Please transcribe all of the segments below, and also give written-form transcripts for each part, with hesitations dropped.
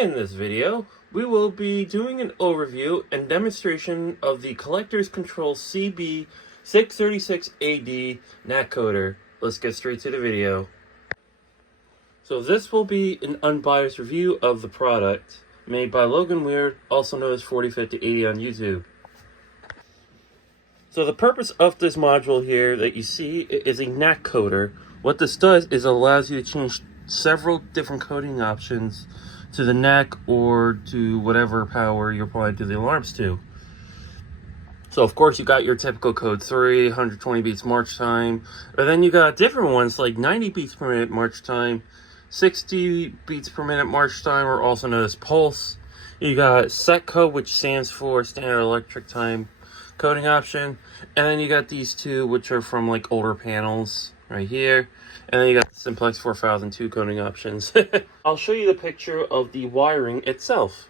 In this video, we will be doing an overview and demonstration of the Collectors Controls CB-636AD NAC coder. Let's get straight to the video. So this will be an unbiased review of the product, made by Logan, also known as 405080 on YouTube. So the purpose of this module here that you see is a NAC coder. What this does is it allows you to change several different coding options to the NAC or to whatever power you're applying to the alarms to. So of course you got your typical code 3, 120 beats march time, but then you got different ones like 90 beats per minute march time, 60 beats per minute march time, or also known as pulse. You got set code, which stands for standard electric time coding option, and then you got these two, which are from like older panels right here, and then you got the Simplex 4002 coding options. I'll show you the picture of the wiring itself.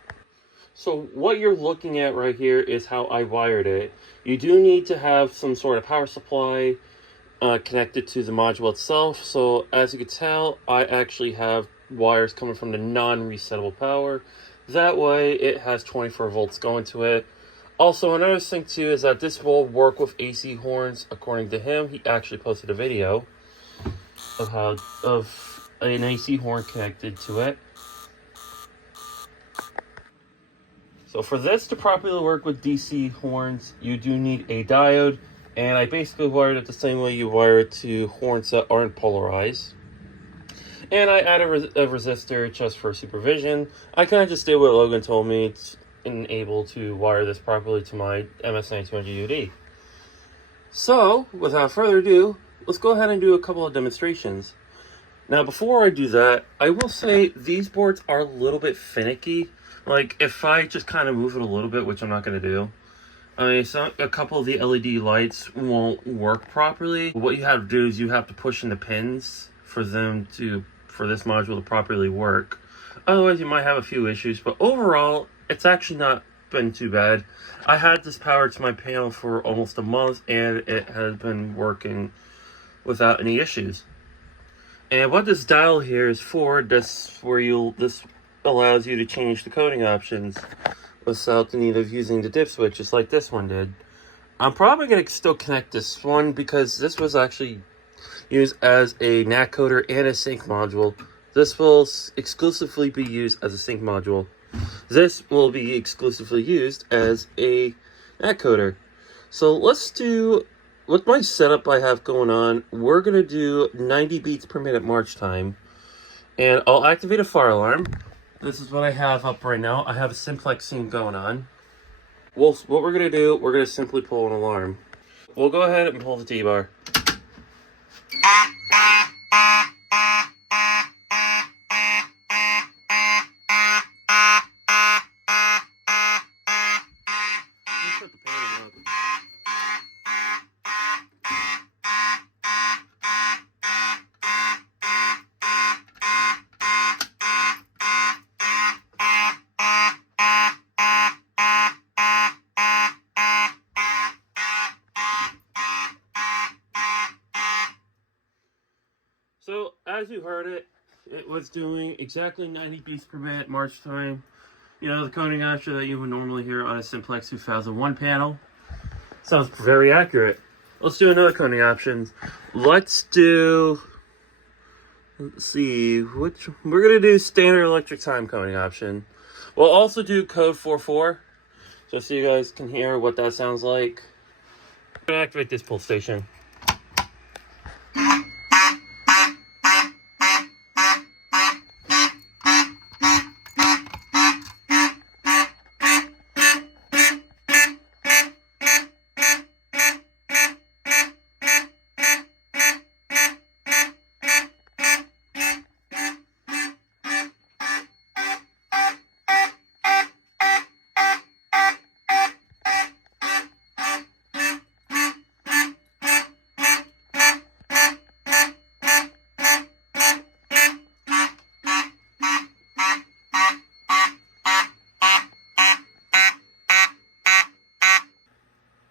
So what you're looking at right here is how I wired it. You do need to have some sort of power supply connected to the module itself. So as you can tell, I actually have wires coming from the non-resettable power. That way it has 24 volts going to it. Also, another thing too is that this will work with AC horns. According to him, he actually posted a video of an AC horn connected to it. So for this to properly work with DC horns, you do need a diode, and I basically wired it the same way you wire it to horns that aren't polarized. And I added a resistor just for supervision. I kind of just did what Logan told me. It's able to wire this properly to my MS9200 UD. So, without further ado, let's go ahead and do a couple of demonstrations. Now, before I do that, I will say these boards are a little bit finicky. Like, if I just kind of move it a little bit, which I'm not going to do, I mean, a couple of the LED lights won't work properly. What you have to do is you have to push in the pins for this module to properly work. Otherwise, you might have a few issues, but overall, it's actually not been too bad. I had this powered to my panel for almost a month, and it has been working without any issues. And what this dial here is for, this allows you to change the coding options without the need of using the dip switch, just like this one did. I'm probably going to still connect this one because this was actually used as a NAC coder and a sync module. This will exclusively be used as a sync module. This will be exclusively used as a NAC coder. So let's do, with my setup I have going on, we're going to do 90 beats per minute march time. And I'll activate a fire alarm. This is what I have up right now. I have a Simplex scene going on. Well, what we're going to do, we're going to simply pull an alarm. We'll go ahead and pull the T-bar. So, as you heard it, it was doing exactly 90 beats per minute march time. You know, the coding option that you would normally hear on a Simplex 2001 panel. Sounds very accurate. Let's do another coding option. Let's see, we're going to do standard electric time coding option. We'll also do code 44, just so you guys can hear what that sounds like. I'm going to activate this pull station.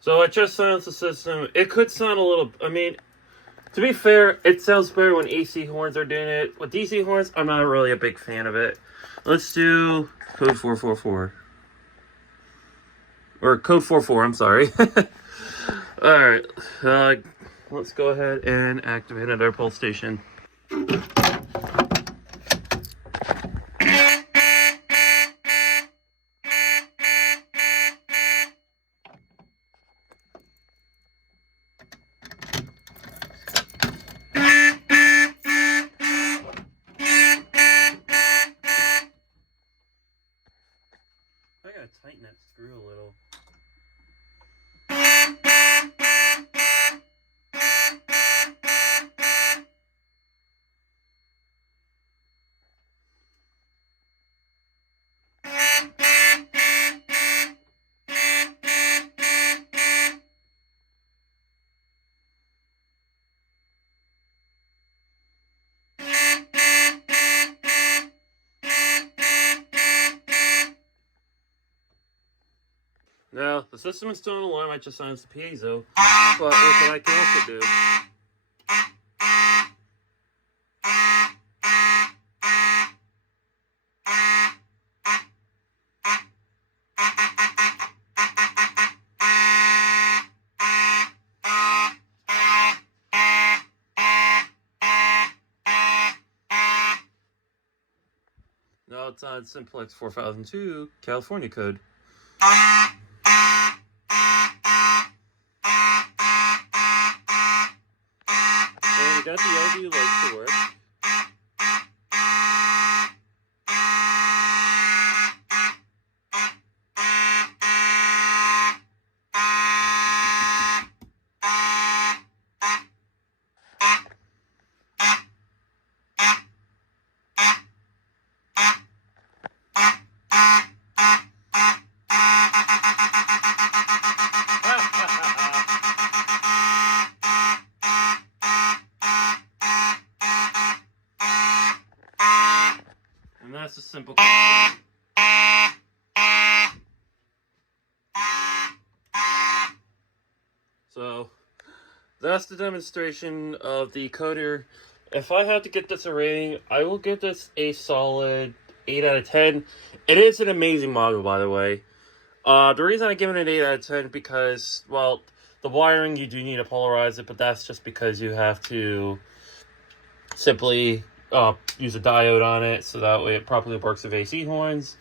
So I just silenced the system. It could sound a little, I mean, To be fair, it sounds better when AC horns are doing it. With DC horns, I'm not really a big fan of it. Let's do code 444. Or code 44, I'm sorry. Alright, let's go ahead and activate another pulse station. I gotta tighten that screw a little. Now, the system is still an alarm, I just silenced the piezo, but look what I can also do. Now it's on Simplex 4002 California code. And we got the LED lights to work. And that's a simple concept. So that's the demonstration of the coder. If I had to get this a rating, I will give this a solid 8 out of 10. It is an amazing model, by the way. The reason I give it an 8 out of 10 because, well, the wiring, you do need to polarize it, but that's just because you have to simply use a diode on it, so that way it properly works with AC horns.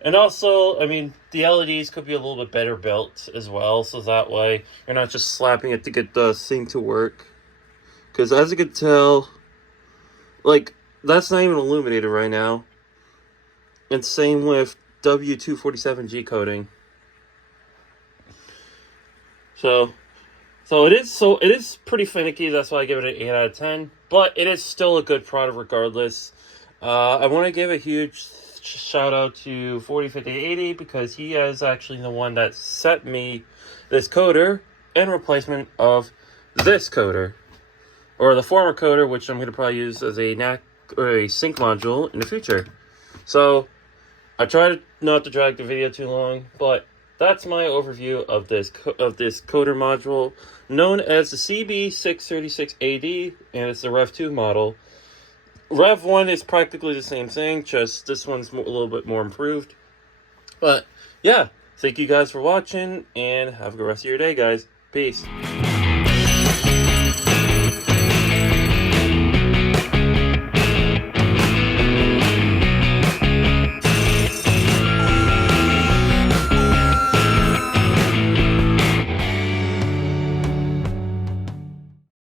And also, I mean, the LEDs could be a little bit better built as well, so that way you're not just slapping it to get the thing to work. Because as you can tell, like, that's not even illuminated right now. And same with W247G coding. So it is pretty finicky. That's why I give it an 8 out of 10. But it is still a good product regardless. I want to give a huge shout out to 405080 because he is actually the one that sent me this coder in replacement of this coder, or the former coder, which I'm going to probably use as a NAC or a sync module in the future. So I tried not to drag the video too long, but that's my overview of this coder module known as the CB-636AD, and it's the Rev 2 model. Rev 1 is practically the same thing, just this one's a little bit more improved. But yeah, thank you guys for watching, and have a good rest of your day, guys. Peace.